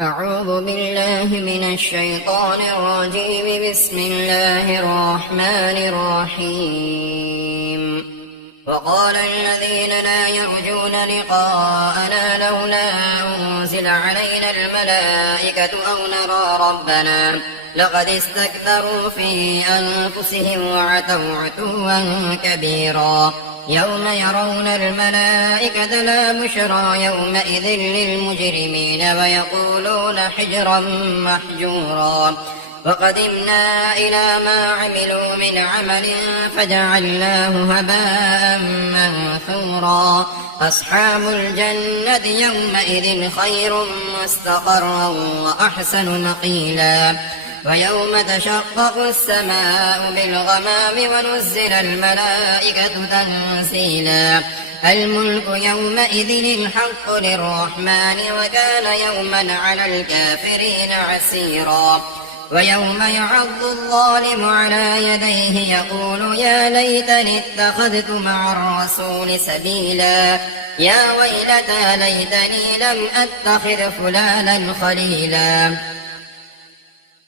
أعوذ بالله من الشيطان الرجيم. بسم الله الرحمن الرحيم. وقال الذين لا يرجون لقاءنا لولا أنزل علينا الملائكة أو نرى ربنا لقد استكبروا في أنفسهم وعتوا عتوا كبيرا. يوم يرون الملائكة لا بشرى يومئذ للمجرمين ويقولون حجرا محجورا. وقدمنا إلى ما عملوا من عمل فجعلناه هباء منثورا. أصحاب الجنة يومئذ خير مستقرا وأحسن مقيلا. ويوم تشقق السماء بالغمام ونزل الملائكة تنزيلا. الملك يومئذ الحق للرحمن وكان يوما على الكافرين عسيرا. ويوم يعض الظالم على يديه يقول يا ليتني اتخذت مع الرسول سبيلا. يا ويلتى ليتني لم أتخذ فلانا خليلا.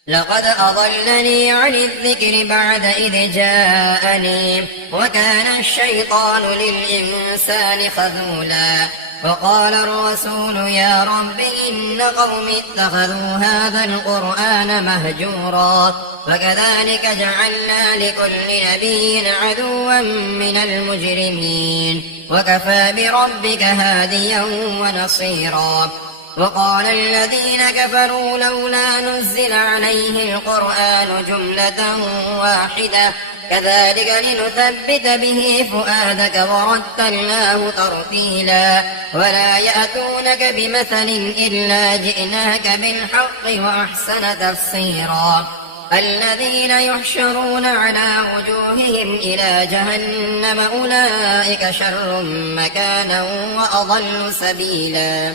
لقد أضلني عن الذكر بعد إذ جاءني وكان الشيطان للإنسان خذولا. وقال الرسول يا رب إن قوم اتخذوا هذا القرآن مهجورا. وكذلك جعلنا لكل نبي عدوا من المجرمين وكفى بربك هاديا ونصيرا. وقال الذين كفروا لولا نزل عليه القرآن جملة واحدة كذلك لنثبت به فؤادك ورتلناه ترتيلا. ولا يأتونك بمثل إلا جئناك بالحق وأحسن تفسيرا. الذين يحشرون على وجوههم إلى جهنم أولئك شر مكانا وأضل سبيلا.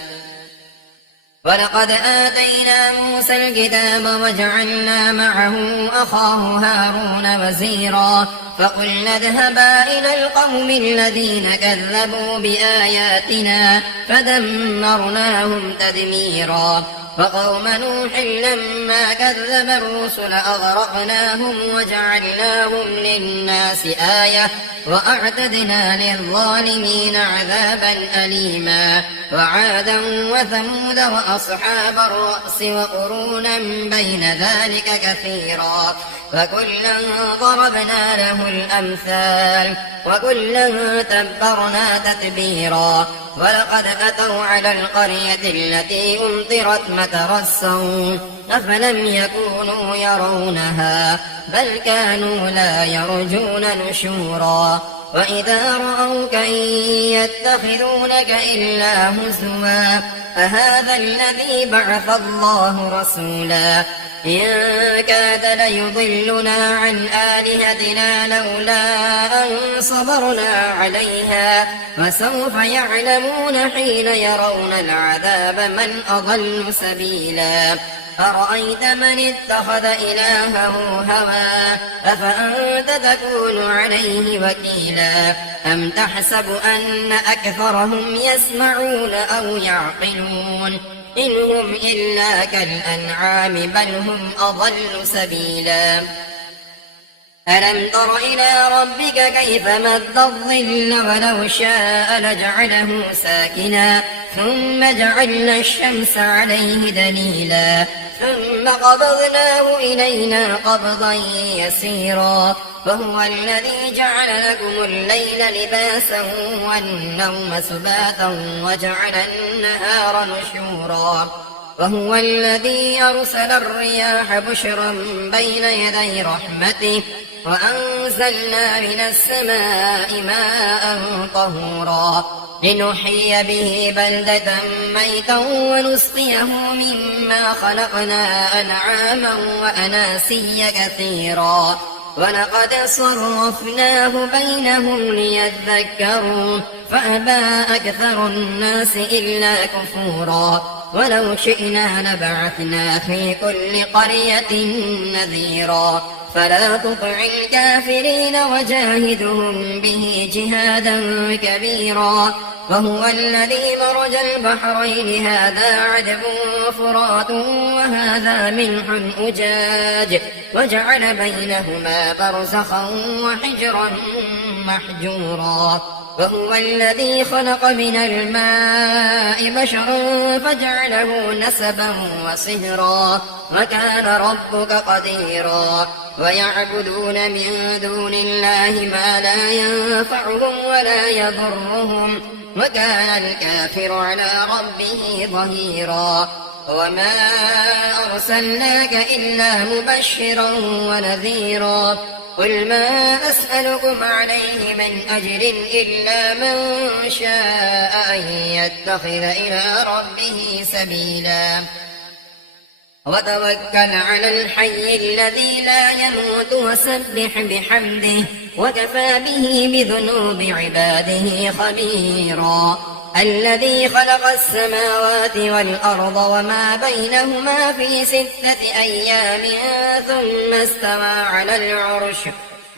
ولقد آتينا موسى الكتاب وجعلنا معه أخاه هارون وزيرا. فقلنا اذهبا إلى القوم الذين كذبوا بآياتنا فدمرناهم تدميرا. وقوم نوح لما كذب الرسل أغرقناهم وجعلناهم للناس آية وأعتدنا للظالمين عذابا أليما. وعادا وثمود وأصحاب الرأس وقرونا بين ذلك كثيرا. وكلا ضربنا له الأمثال وكلا تبرنا تتبيرا. ولقد أتوا على القرية التي أمطرت مطر السوء أفلم يكونوا يرونها بل كانوا لا يرجون نشورا. وإذا رأوك إن يتخذونك إلا هزوا أهذا الذي بعث الله رسولا. إن كاد ليضلنا عن آلهتنا لولا أن صبرنا عليها وسوف يعلمون حين يرون العذاب من أضل سبيلا. أرأيت من اتخذ إلهه هواه أفأنت تكون عليه وكيلا. أم تحسب أن أكثرهم يسمعون أو يعقلون إن هم إلا كالأنعام بل هم أضل سبيلا. ألم تر إلى ربك كيف مد الظل ولو شاء لجعله ساكنا ثم جعلنا الشمس عليه دليلا. ثم قبضناه إلينا قبضا يسيرا. وهو الذي جعل لكم الليل لباسا والنوم سباتا وجعل النهار نشورا. وهو الذي أرسل الرياح بشرا بين يدي رحمته وأنزلنا من السماء ماء طهورا لنحيي به بلدة ميتا ونسقيه مما خلقنا أنعاما وأناسيا كثيرا. ولقد صرفناه بينهم ليذكروا فأبى أكثر الناس إلا كفورا. ولو شئنا لبعثنا في كل قرية نذيرا. فلا تطع الكافرين وجاهدهم به جهادا كبيرا. وهو الذي مرج البحرين هذا عذب فرات وهذا ملح أجاج وجعل بينهما برزخا وحجرا محجورا وهو الذي خلق من الماء بشرا فجعله نسبا وصهرا وكان ربك قديرا ويعبدون من دون الله ما لا ينفعهم ولا يضرهم وكان الكافر على ربه ظهيرا وما أرسلناك إلا مبشرا ونذيرا قل ما أسألكم عليه من أجر إلا من شاء أن يتخذ إلى ربه سبيلا وتوكل على الحي الذي لا يموت وسبح بحمده وكفى به بذنوب عباده خبيرا الذي خلق السماوات والأرض وما بينهما في 6 أيام ثم استوى على العرش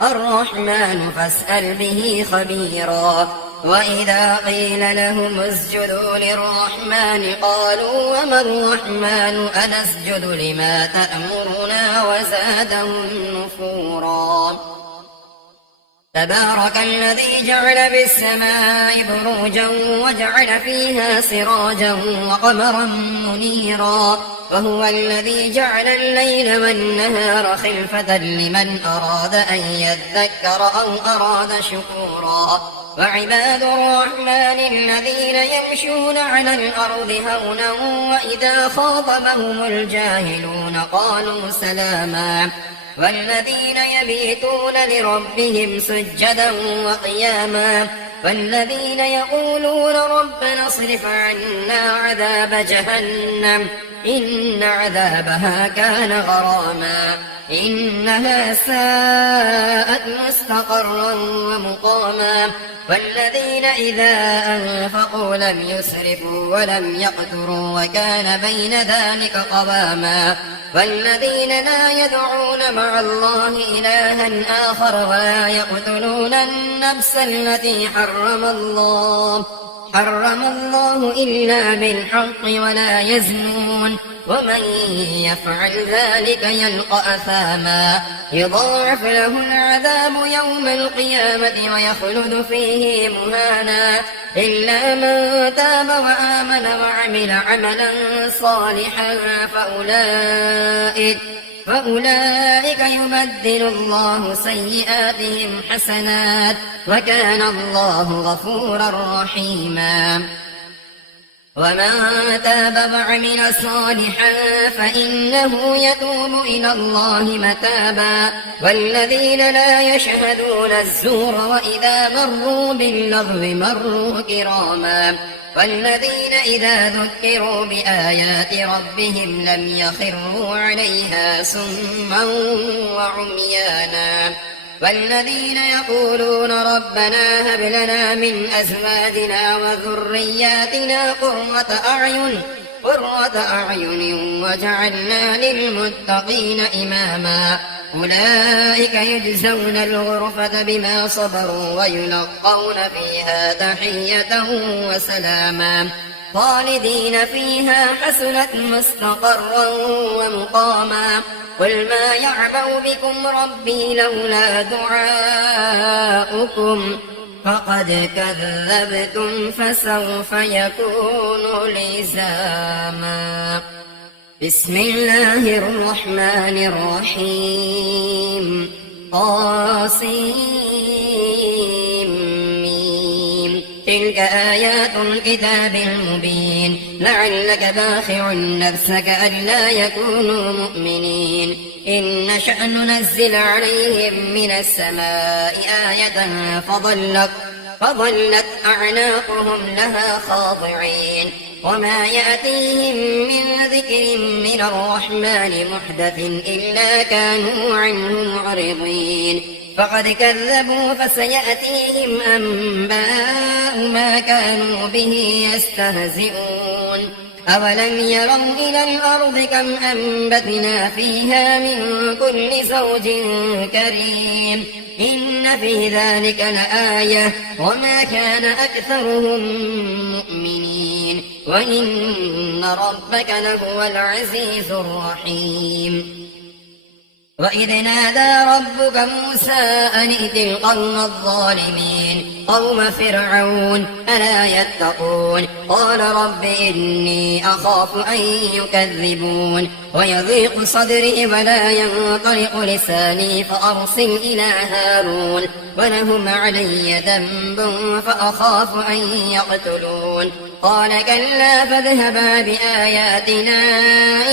الرحمن فاسأل به خبيرا وإذا قيل لهم اسجدوا للرحمن قالوا وما الرحمن أنسجد لما تأمرنا وزادهم نفورا تبارك الذي جعل في السماء بروجا وجعل فيها سراجا وقمرا منيرا وهو الذي جعل الليل والنهار خلفة لمن أراد أن يذكر أو أراد شكورا وعباد الرحمن الذين يمشون على الأرض هونا وإذا خاطبهم الجاهلون قالوا سلاما والذين يبيتون لربهم سجدا وقياما والذين يقولون ربنا اصرف عنا عذاب جهنم إن عذابها كان غراما إنها ساءت مستقرا ومقاما والذين إذا أنفقوا لم يسرفوا ولم يقتروا وكان بين ذلك قواما والذين لا يدعون مع الله إلها آخر ولا يقتلون النفس التي حرم الله إلا بالحق ولا يزنون ومن يفعل ذلك يلقى أثاما يضاعف له العذاب يوم القيامة ويخلد فيه مهانا إلا من تاب وآمن وعمل عملا صالحا فأولئك يبدل الله سيئاتهم حسنات وكان الله غفورا رحيما ومن تاب وعمل صالحا فإنه يتوب إلى الله متابا والذين لا يشهدون الزور وإذا مروا باللغو مروا كراما والذين إذا ذكروا بآيات ربهم لم يخروا عليها سما وعميانا والذين يقولون ربنا هب لنا من أزواجنا وذرياتنا قرة أعين وجعلنا للمتقين إماما أولئك يجزون الغرفة بما صبروا ويلقون فيها تحية وسلاما خالدين فيها حسنت مستقرا ومقاما قل ما يعبأ بكم ربي لولا دعاؤكم فقد كذبتم فسوف يكون لزاما بسم الله الرحمن الرحيم طاسيم تلك آيات الكتاب المبين لعلك باخع نفسك ألا يكونوا مؤمنين إن نشأ ننزل عليهم من السماء آية فظلت أعناقهم لها خاضعين وما يأتيهم من ذكر من الرحمن محدث إلا كانوا عنه معرضين فقد كذبوا فسيأتيهم أنباء ما كانوا به يستهزئون أولم يروا إلى الأرض كم أنبتنا فيها من كل زوج كريم إن في ذلك لآية وما كان أكثرهم مؤمنين وإن ربك لهو العزيز الرحيم وإذ نادى ربك موسى أن ائت القوم الظالمين قوم فرعون ألا يتقون قال رب إني أخاف أن يكذبون ويضيق صدري ولا ينطلق لساني فأرسل إلى هارون ولهم علي ذنب فأخاف أن يقتلون قال كلا فاذهبا بآياتنا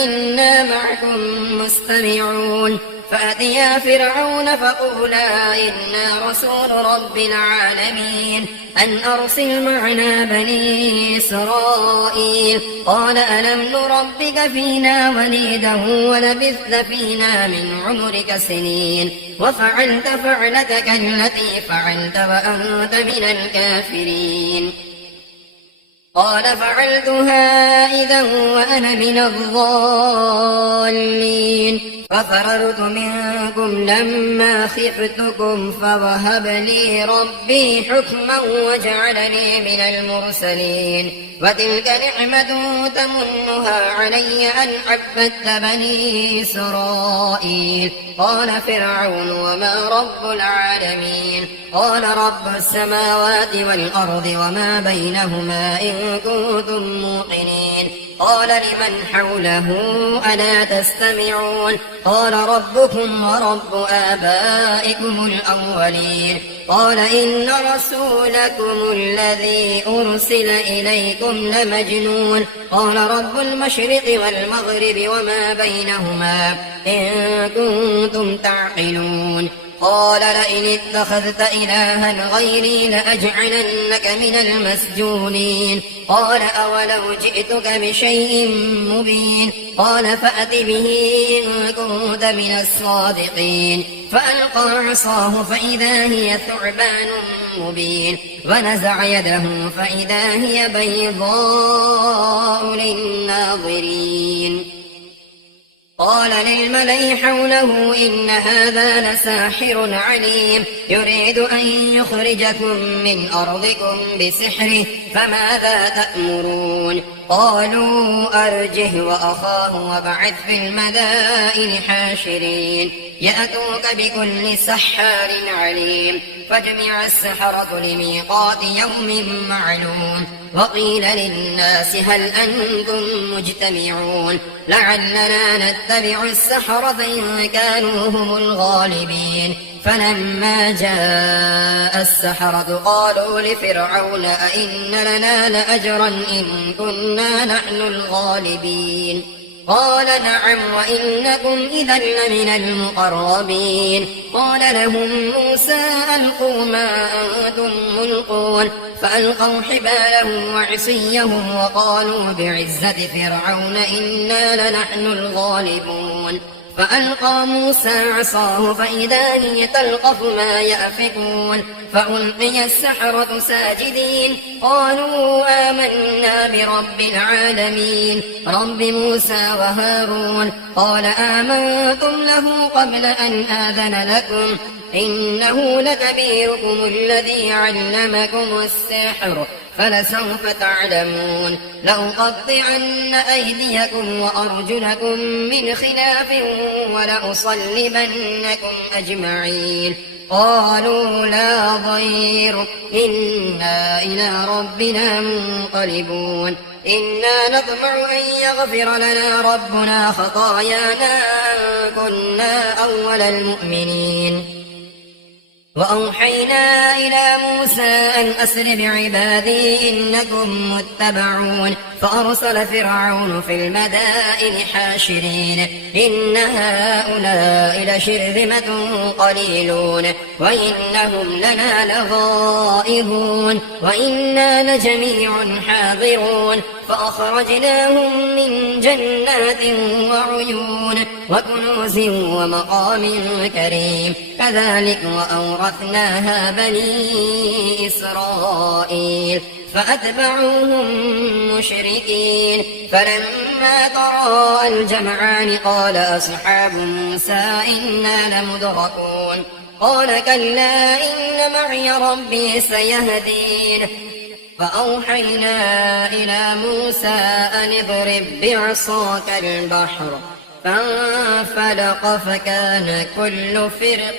إنا معكم مستمعون فأتيا فرعون فقولا إنا رسول رب العالمين أن أرسل معنا بني إسرائيل قال ألم نربك فينا وليدا ولبثت فينا من عمرك سنين وفعلت فعلتك التي فعلت وأنت من الكافرين قال فعلتها إذا وأنا من الضالين ففررت منكم لما خفتكم فوهب لي ربي حكما وجعلني من المرسلين وتلك نعمة تمنها علي أن عبدت بني إسرائيل قال فرعون وما رب العالمين قال رب السماوات والأرض وما بينهما إن كنتم موقنين قال لمن حوله ألا تستمعون قال ربكم ورب آبائكم الأولين قال إن رسولكم الذي أرسل إليكم لمجنون قال رب المشرق والمغرب وما بينهما إن كنتم تعقلون قال لئن اتخذت إلها غيري لأجعلنك من المسجونين قال أولو جئتك بشيء مبين قال فأت به إن كنت من الصادقين فألقى عصاه فإذا هي ثعبان مبين ونزع يده فإذا هي بيضاء للناظرين قال للملأ حوله إن هذا لساحر عليم يريد أن يخرجكم من أرضكم بسحره فماذا تأمرون قالوا أرجه وأخاه وابعث في المدائن حاشرين يأتوك بكل سحار عليم فجمع السحرة لميقات يوم معلوم وقيل للناس هل أنتم مجتمعون لعلنا نتبع السحرة إن كانوا هم الغالبين فلما جاء السحرة قالوا لفرعون أئن لنا لأجرا إن كنا نحن الغالبين قال نعم وإنكم إذا لمن المقربين قال لهم موسى ألقوا ما أنتم ملقون فألقوا حبالهم وعصيهم وقالوا بعزة فرعون إنا لنحن الغالبون فألقى موسى عصاه فإذا هي تلقف ما يأفكون فألقي السحرة ساجدين قالوا آمنا برب العالمين رب موسى وهارون قال آمنتم له قبل أن آذن لكم إنه لكبيركم الذي علمكم السحر فلسوف تعلمون لأقطعن أيديكم وأرجلكم من خلاف ولأصلبنكم أجمعين قالوا لا ضير إنا إلى ربنا منقلبون إنا نطمع أن يغفر لنا ربنا خطايانا أن كنا أول المؤمنين وأوحينا إلى موسى أن أسر بعبادي إنكم متبعون فأرسل فرعون في المدائن حاشرين إن هؤلاء لشرذمة قليلون وإنهم لنا لغائظون وإنا لجميع حاضرون فأخرجناهم من جنات وعيون وكنوز ومقام كريم كذلك وأورثناها بني إسرائيل فأتبعوهم مشركين فلما تراءى الجمعان قال أصحاب موسى إنا لمدركون قال كلا إن معي ربي سيهدين فأوحينا إلى موسى أن اضرب بعصاك البحر فانفلق فكان كل فرق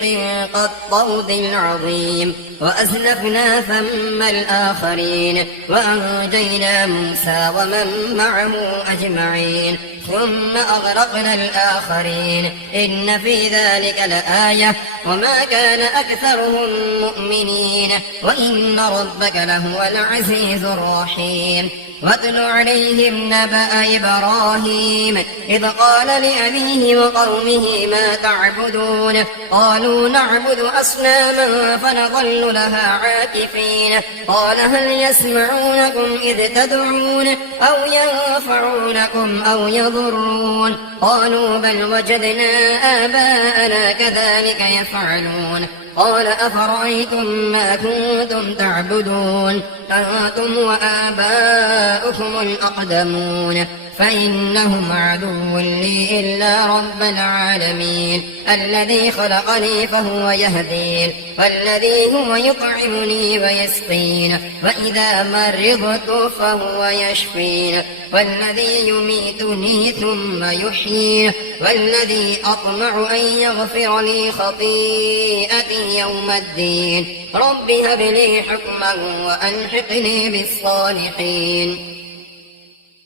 كالطود العظيم وأزلفنا ثم الآخرين وأنجينا موسى ومن معه أجمعين ثم أغرقنا الآخرين إن في ذلك لآية وما كان أكثرهم مؤمنين وإن ربك لهو العزيز الرحيم واتل عليهم نبأ إبراهيم إذ قال لأبيه وقومه ما تعبدون قالوا نعبد أصناما فنظل لها عاكفين قال هل يسمعونكم إذ تدعون أو ينفعونكم أو يضرون قالوا بل وجدنا آباءنا كذلك يفعلون قال أفرأيتم ما كنتم تعبدون أنتم وآباؤكم الأقدمون فإنهم عدو لي إلا رب العالمين الذي خلقني فهو يهدين والذي هو يطعمني ويسقين وإذا مرضت فهو يشفين والذي يميتني ثم يحيين والذي أطمع أن يغفر لي خطيئتي يوم الدين رب هب لي حكما وألحقني بالصالحين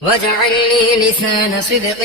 واجعل لي لسان صدق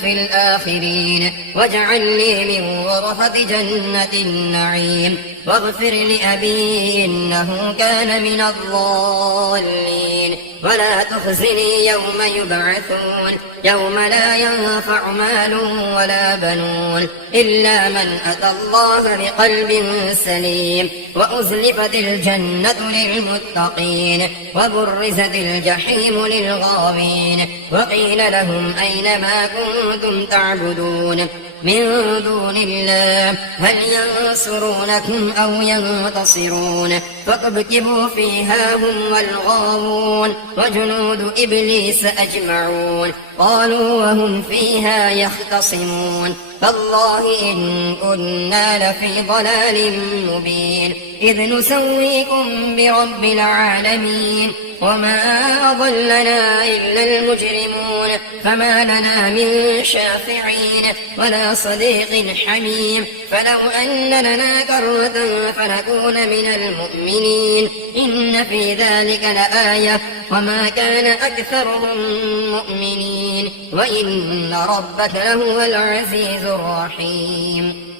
في الآخرين واجعل لي من ورثة جنة النعيم واغفر لأبي إنه كان من الضالين ولا تخزني يوم يبعثون يوم لا ينفع مال ولا بنون إلا من أتى الله بقلب سليم وأزلفت الجنة للمتقين وبرزت الجحيم للغاوين وقيل لهم أين ما كنتم تعبدون من دون الله هل ينصرونكم أو ينتصرون فكبكبوا فيها هم والغاوون وجنود إبليس أجمعون قالوا وهم فيها يختصمون تالله إن كنا لفي ضلال مبين إذ نسويكم برب العالمين وما أضلنا إلا المجرمون فما لنا من شافعين ولا صديق حميم فلو أن لنا كرة فنكون من المؤمنين إن في ذلك لآية وما كان أكثرهم مؤمنين وإن ربك لهو العزيز الرحيم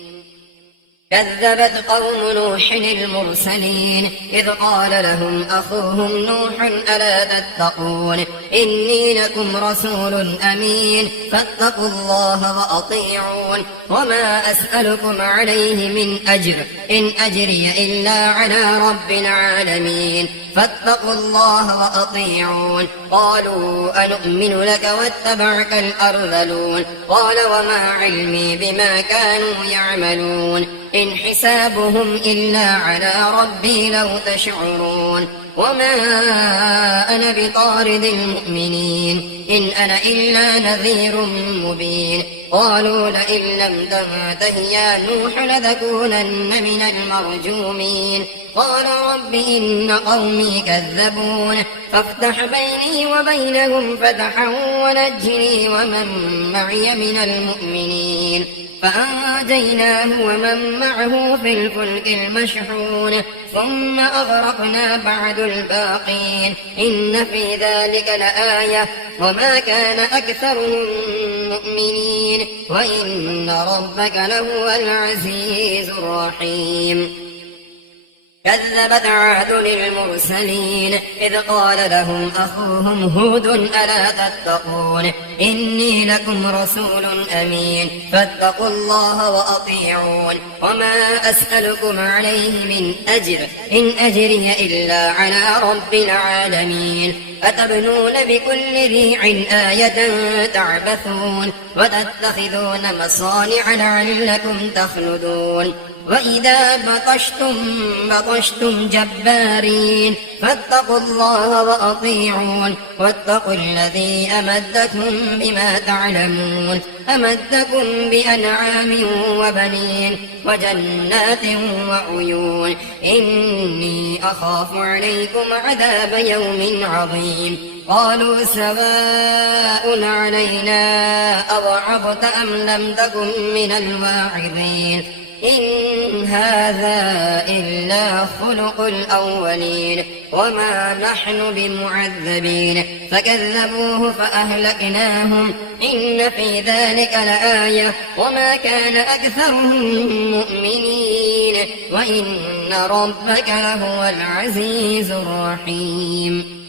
كذبت قوم نوح المرسلين إذ قال لهم أخوهم نوح ألا تتقون إني لكم رسول أمين فاتقوا الله وأطيعون وما أسألكم عليه من أجر إن أجري إلا على رب العالمين فاتقوا الله وأطيعون قالوا أنؤمن لك واتبعك الأرذلون قال وما علمي بما كانوا يعملون إن حسابهم إلا على ربي لو تشعرون وما أنا بطارد المؤمنين إن أنا إلا نذير مبين قالوا لئن لم تنته يا نوح لتكونن من المرجومين قال رب إن قومي كذبون فافتح بيني وبينهم فتحا ونجني ومن معي من المؤمنين فأنجيناه ومن معه في الفلك المشحون ثم أغرقنا بعد الباقين إن في ذلك لآية وما كان أكثرهم مؤمنين وإن ربك لهو العزيز الرحيم كذبت عاد المرسلين إذ قال لهم أخوهم هود ألا تتقون إني لكم رسول أمين فاتقوا الله وأطيعون وما أسألكم عليه من أجر إن أجري إلا على رب العالمين أتبنون بكل ريع آية تعبثون وتتخذون مصانع لعلكم تخلدون وإذا بطشتم جبارين فاتقوا الله وأطيعون واتقوا الذي أمدكم بما تعلمون أمدكم بأنعام وبنين وجنات وعيون إني أخاف عليكم عذاب يوم عظيم قالوا سواء علينا أوعظت أم لم تكن من الواعظين إن هذا إلا خلق الأولين وما نحن بمعذبين فكذبوه فأهلكناهم إن في ذلك لآية وما كان أكثرهم مؤمنين وإن ربك لهو العزيز الرحيم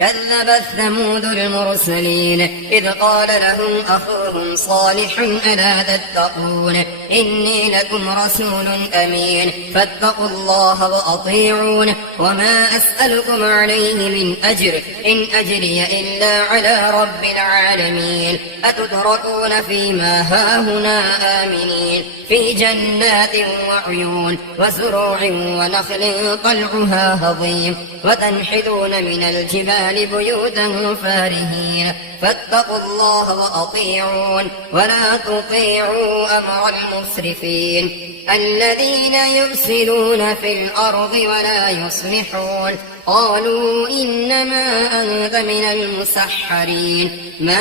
كذبت ثمود المرسلين إذ قال لهم أخوهم صالح ألا تتقون إني لكم رسول أمين فاتقوا الله وأطيعون وما أسألكم عليه من أجر إن أجري إلا على رب العالمين أتتركون فيما هاهنا آمنين في جنات وعيون وزروع ونخل طلعها هضيم وتنحتون من الجبال بيوتا فارهين فاتقوا الله وأطيعون ولا تطيعوا أمر المسرفين الذين يفسدون في الأرض ولا يصلحون قالوا إنما أنت من المسحرين ما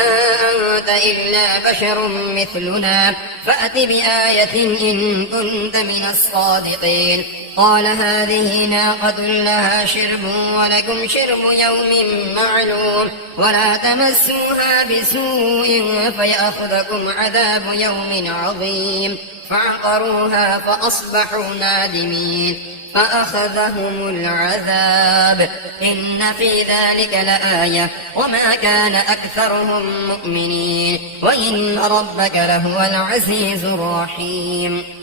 أنت إلا بشر مثلنا فأت بآية إن كنت من الصادقين قال هذه ناقة لها شرب ولكم شرب يوم معلوم ولا تمسوها بسوء فيأخذكم عذاب يوم عظيم فعقروها فأصبحوا نادمين فأخذهم العذاب إن في ذلك لآية وما كان أكثرهم مؤمنين وإن ربك لهو العزيز الرحيم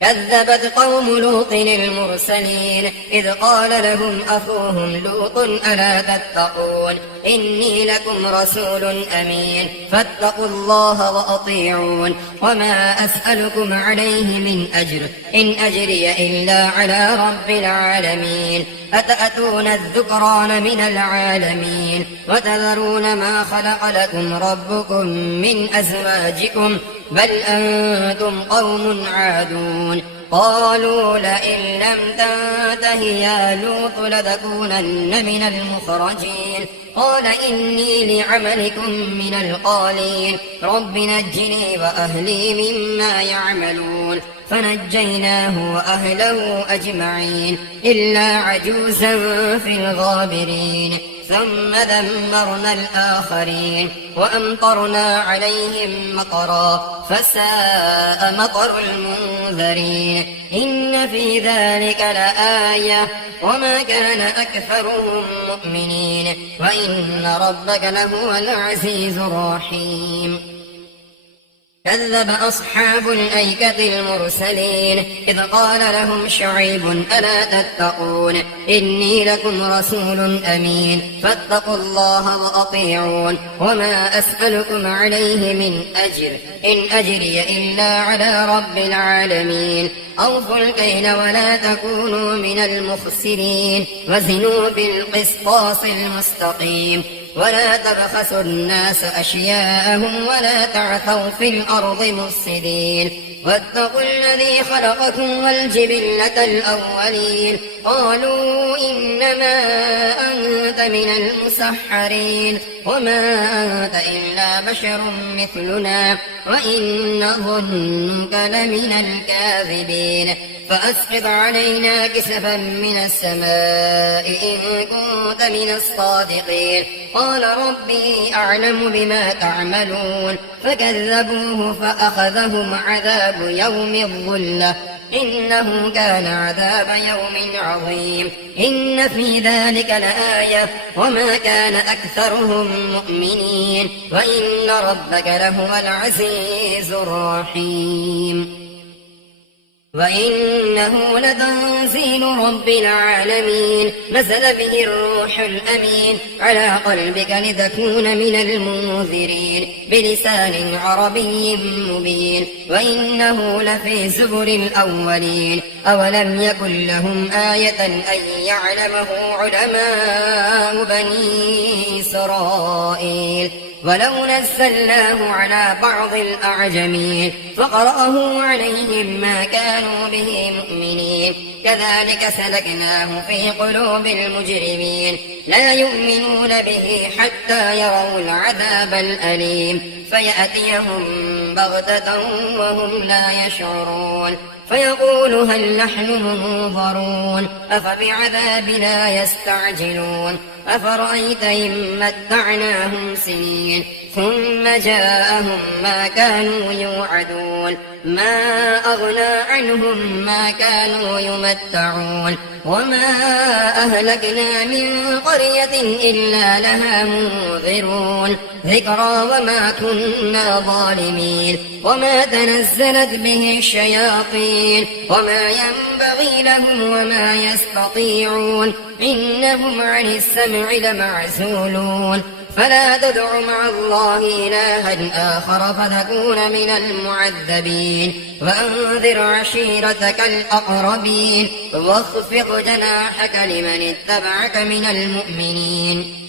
كذبت قوم لوط المرسلين إذ قال لهم أخوهم لوط ألا تتقون إني لكم رسول أمين فاتقوا الله وأطيعون وما أسألكم عليه من أجر إن أجري إلا على رب العالمين أتأتون الذكران من العالمين وتذرون ما خلق لكم ربكم من أزواجكم بل أنتم قوم عادون قالوا لئن لم تنته يا لوط لتكونن من المخرجين قال إني لعملكم من القالين رب نجني وأهلي مما يعملون فنجيناه وأهله أجمعين إلا عجوزا في الغابرين ثم دمرنا الآخرين وأمطرنا عليهم مطرا فساء مطر المنذرين إن في ذلك لآية وما كان أكثرهم مؤمنين وإن ربك لهو العزيز الرحيم كذب أصحاب الأيكة المرسلين إذ قال لهم شعيب ألا تتقون إني لكم رسول أمين فاتقوا الله وأطيعون وما أسألكم عليه من أجر إن أجري إلا على رب العالمين أوفوا الكيل ولا تكونوا من المخسرين وزنوا بالقسطاس المستقيم ولا تبخسوا الناس أشياءهم ولا تعثوا في الأرض مفسدين واتقوا الذي خلقكم والجبلة الأولين قالوا إنما أنت من المسحرين وما أنت إلا بشر مثلنا وإن ظنك لمن الكاذبين فأسقط علينا كسفا من السماء إن كنت من الصادقين قال ربي أعلم بما تعملون فكذبوه فأخذهم عذاب يوم الظلة إنه كان عذاب يوم عظيم إن في ذلك لآية وما كان أكثرهم مؤمنين وإن ربك لهو العزيز الرحيم وإنه لتنزيل رب العالمين نزل به الروح الأمين على قلبك لتكون من المنذرين بلسان عربي مبين وإنه لفي زبر الأولين أولم يكن لهم آية أن يعلمه علماء بني إسرائيل ولو نزلناه على بعض الأعجمين فقرأه عليهم ما كانوا به مؤمنين كذلك سلكناه في قلوب المجرمين لا يؤمنون به حتى يروا العذاب الأليم فيأتيهم بغتة وهم لا يشعرون فيقول هل نحن منظرون أفبعذابنا يستعجلون أفرأيت إن متعناهم سنين ثم جاءهم ما كانوا يوعدون ما أغنى عنهم ما كانوا يمتعون وما أهلكنا من قرية إلا لها منذرون ذكرى وما كنا ظالمين وما تنزلت به الشياطين وما ينبغي لهم وما يستطيعون إنهم عن السمع لمعزولون فلا تدع مع الله إلها آخر فتكون من المعذبين وأنذر عشيرتك الأقربين واخفض جناحك لمن اتبعك من المؤمنين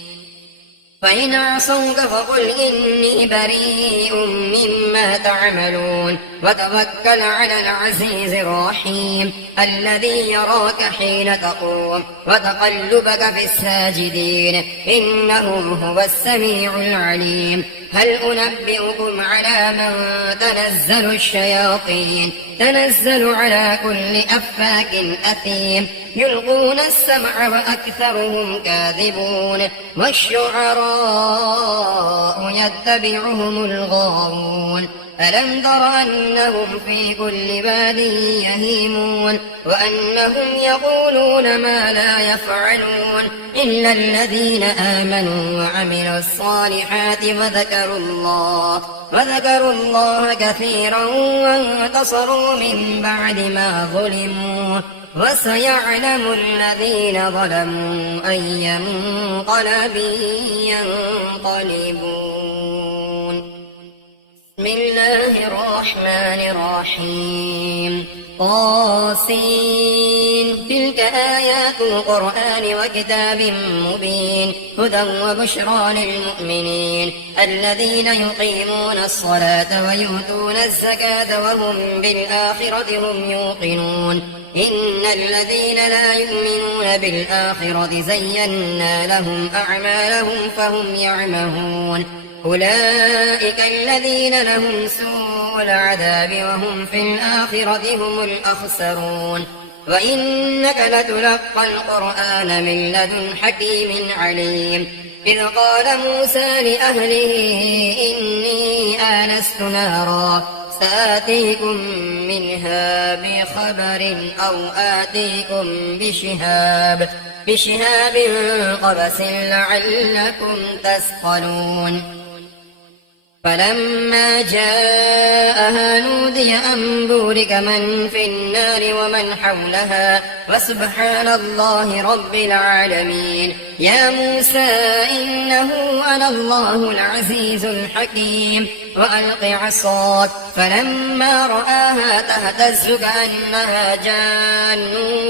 فإن عصوك فقل إني بريء مما تعملون وتوكل على العزيز الرحيم الذي يراك حين تقوم وتقلبك في الساجدين إنه هو السميع العليم هل أنبئكم على من تنزل الشياطين تنزل على كل أفاك أثيم يلقون السمع وأكثرهم كاذبون والشعراء يتبعهم الغاوون ألم تر أنهم في كل باد يهيمون وأنهم يقولون ما لا يفعلون إلا الذين آمنوا وعملوا الصالحات وذكروا الله كثيرا وانتصروا من بعد ما ظلموا وسيعلم الذين ظلموا أي منقلب ينقلبون بسم الله الرحمن الرحيم طاسين تلك آيات القرآن وكتاب مبين هدى وبشرى للمؤمنين الذين يقيمون الصلاة ويؤتون الزكاة وهم بالآخرة هم يوقنون إن الذين لا يؤمنون بالآخرة زينا لهم أعمالهم فهم يعمهون أولئك الذين لهم سوء العذاب وهم في الآخرة هم الأخسرون وإنك لتلقى القرآن من لدن حكيم عليم إذ قال موسى لأهله إني آنست نارا سآتيكم منها بخبر أو آتيكم بشهاب قبس لعلكم تسقلون فلما جاءها نودي أن بورك من في النار ومن حولها وسبحان الله رب العالمين يا موسى إنه أنا الله العزيز الحكيم وألق عصاك فلما رآها تهتز كأنها جان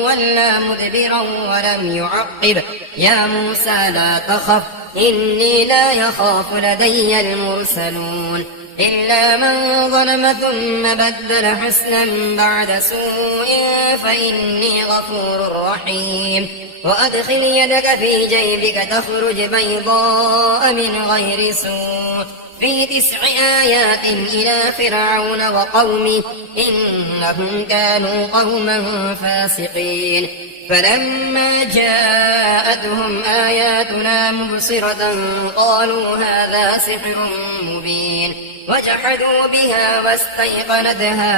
ولا مدبرا ولم يعقب يا موسى لا تخف إني لا يخاف لدي المرسلون إلا من ظلم ثم بدل حسنا بعد سوء فإني غفور رحيم وأدخل يدك في جيبك تخرج بيضاء من غير سوء في 9 آيات إلى فرعون وقومه إنهم كانوا قوما فاسقين فلما جاءتهم آياتنا مبصرة قالوا هذا سحر مبين وجحدوا بها واستيقنتها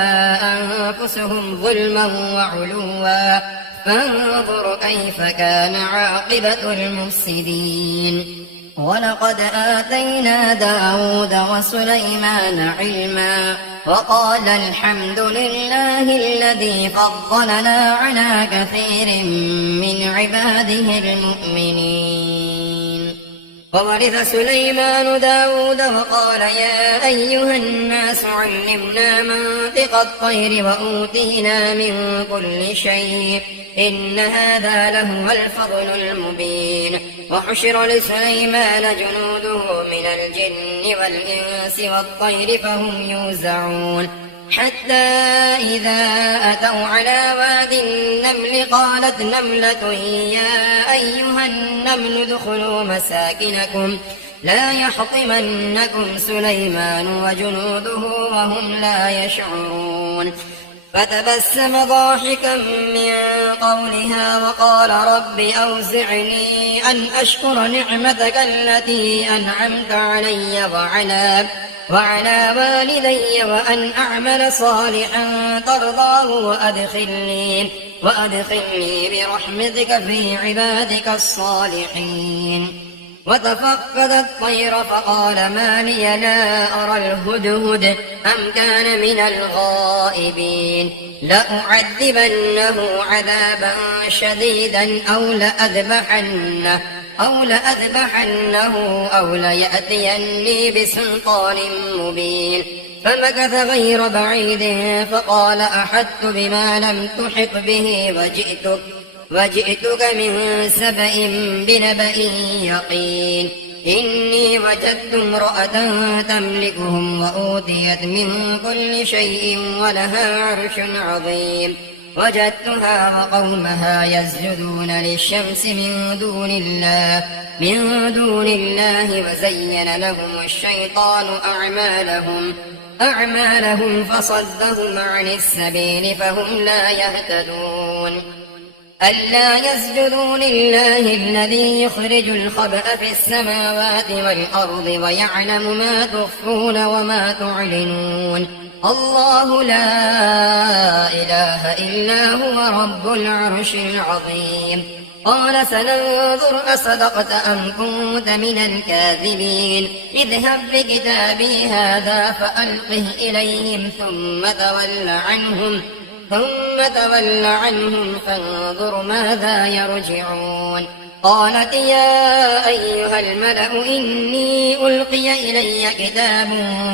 أنفسهم ظلما وعلوا فانظر كيف كان عاقبة المفسدين ولقد آتينا داود وسليمان علما وقال الحمد لله الذي فضلنا على كثير من عباده المؤمنين. وورث سليمان داود وقال يا أيها الناس علمنا منطق الطير وأوتينا من كل شيء إن هذا لهو الفضل المبين. وحشر لسليمان جنوده من الجن والإنس والطير فهم يوزعون حتى إذا أتوا على واد النمل قالت نملة يا أيها النمل ادخلوا مساكنكم لا يحطمنكم سليمان وجنوده وهم لا يشعرون. فتبسم ضاحكا من قولها وقال رب أوزعني أن أشكر نعمتك التي أنعمت علي وعلى والدي وأن أعمل صالحا ترضاه وأدخلني برحمتك في عبادك الصالحين. وتفقد الطير فقال ما لي لا أرى الهدهد أم كان من الغائبين لأعذبنه عذابا شديدا أو لأذبحنه أو ليأتيني بسلطان مبين. فمكث غير بعيد فقال أحطت بما لم تحط به وجئتك من سبأ بنبأ يقين. إني وجدت امرأة تملكهم وأوتيت من كل شيء ولها عرش عظيم. وجدتها وقومها يسجدون للشمس من دون الله وزين لهم الشيطان أعمالهم فصدهم عن السبيل فهم لا يهتدون. ألا يسجدوا لله الذي يخرج الخبأ في السماوات والأرض ويعلم ما تخفون وما تعلنون الله لا إله إلا هو رب العرش العظيم. قال سننظر أصدقت أم كنت من الكاذبين اذهب بكتابي هذا فألقه إليهم ثم تول عنهم فانظر ماذا يرجعون. قالت يا أيها الملأ إني ألقي إلي كتاب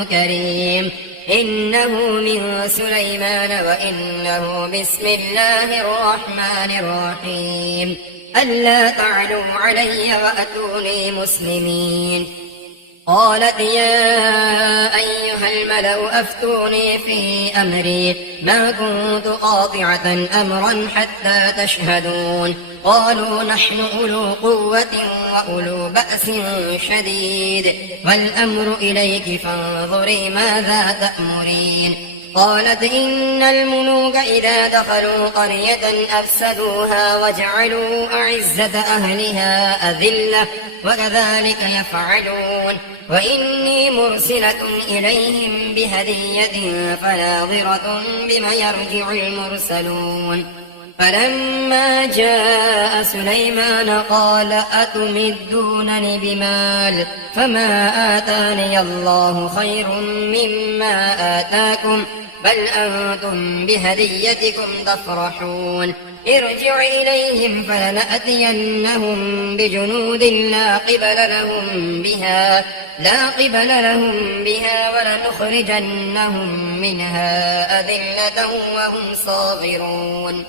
كريم إنه من سليمان وإنه بسم الله الرحمن الرحيم ألا تعلوا علي وأتوني مسلمين. قالت يا أيها الملأ أفتوني في أمري ما كنت قاطعة أمرا حتى تشهدون. قالوا نحن أولو قوة وأولو بأس شديد والأمر إليك فانظري ماذا تأمرين. قالت إن الملوك إذا دخلوا قرية أفسدوها وجعلوا أعزة أهلها أذلة وكذلك يفعلون. وإني مرسلة إليهم بهدية فناظرة بما يرجع المرسلون. فلما جاء سليمان قال أتمدونني بمال فما آتاني الله خير مما آتاكم بل أنتم بهديتكم تفرحون. ارجع إليهم فلنأتينهم بجنود لا قبل لهم بها ولنخرجنهم منها أذلة وهم صاغرون.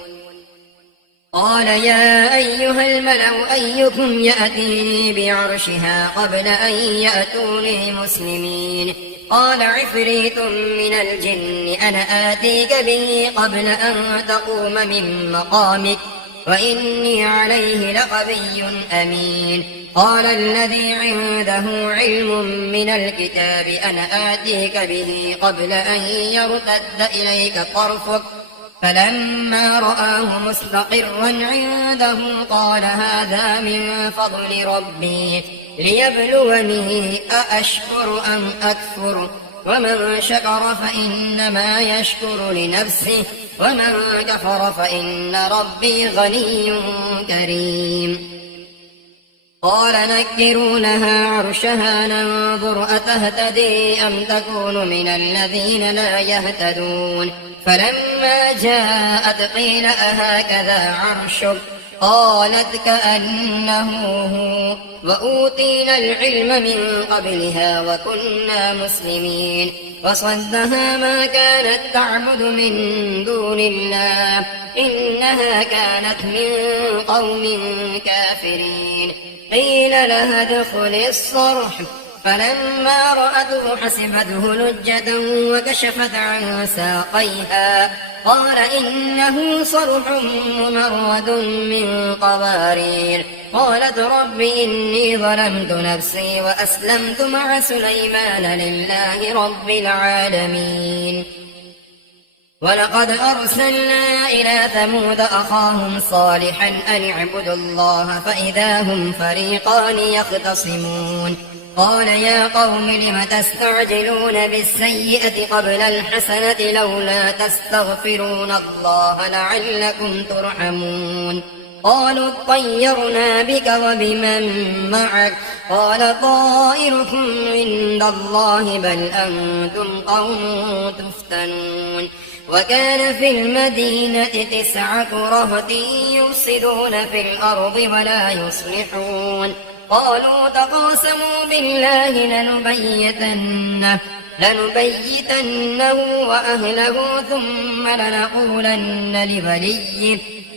قال يا أيها الملأ أيكم يأتيني بعرشها قبل أن يأتوني مسلمين. قال عفريت من الجن أنا آتيك به قبل أن تقوم من مقامك وإني عليه لقوي أمين. قال الذي عنده علم من الكتاب أنا آتيك به قبل أن يرتد إليك طرفك فلما رآه مستقرا عنده قال هذا من فضل ربي ليبلوني أأشكر أم أكفر ومن شكر فإنما يشكر لنفسه ومن كفر فإن ربي غني كريم قال نكروا لها عرشها ننظر أتهتدي أم تكون من الذين لا يهتدون فلما جاءت قيل أهكذا عرشك قالت كأنه هو وأوتينا العلم من قبلها وكنا مسلمين وصدها ما كانت تعبد من دون الله إنها كانت من قوم كافرين قيل لها ادخل الصرح فلما رأته حسبته لجة وكشفت عن ساقيها قال إنه صرح ممرد من قوارير قالت رب إني ظلمت نفسي وأسلمت مع سليمان لله رب العالمين ولقد أرسلنا إلى ثمود أخاهم صالحا أن اعبدوا الله فإذا هم فريقان يختصمون قال يا قوم لم تستعجلون بالسيئة قبل الحسنة لولا تستغفرون الله لعلكم ترحمون قالوا اطيرنا بك وبمن معك قال طائركم عند الله بل أنتم قوم تفتنون وكان في المدينة 9 رهط يفسدون في الأرض ولا يصلحون قالوا تقاسموا بالله لنبيتنه وأهله ثم لنقولن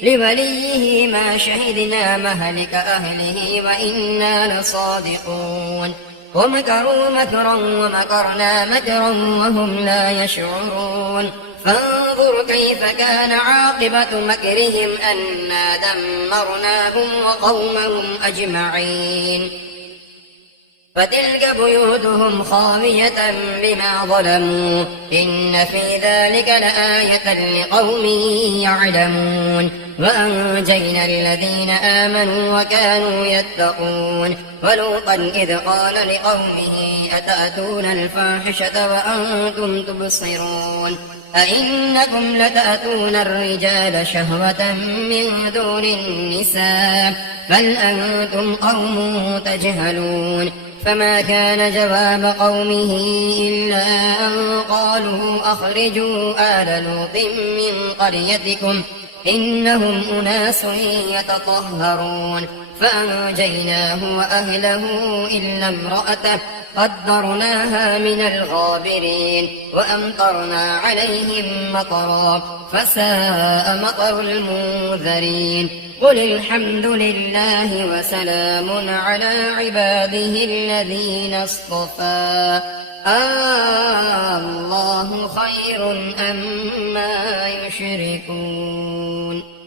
لوليه ما شهدنا مهلك أهله وإنا لصادقون ومكروا مكرا ومكرنا مكرا وهم لا يشعرون فانظر كيف كان عاقبة مكرهم أنا دمرناهم وقومهم أجمعين فتلك بيوتهم خاوية بما ظلموا إن في ذلك لآية لقوم يعلمون وأنجينا الذين آمنوا وكانوا يتقون ولوطا إذ قال لقومه أتأتون الفاحشة وأنتم تبصرون أئنكم لتأتون الرجال شهوة من دون النساء بل أنتم قوم تجهلون فما كان جواب قومه إلا أن قالوا أخرجوا آل لوط من قريتكم إنهم أناس يتطهرون فأنجيناه وأهله إلا امرأته قدرناها من الغابرين وأمطرنا عليهم مطرا فساء مطر المنذرين قل الحمد لله وسلام على عباده الذين اصطفى الله خير أما يشركون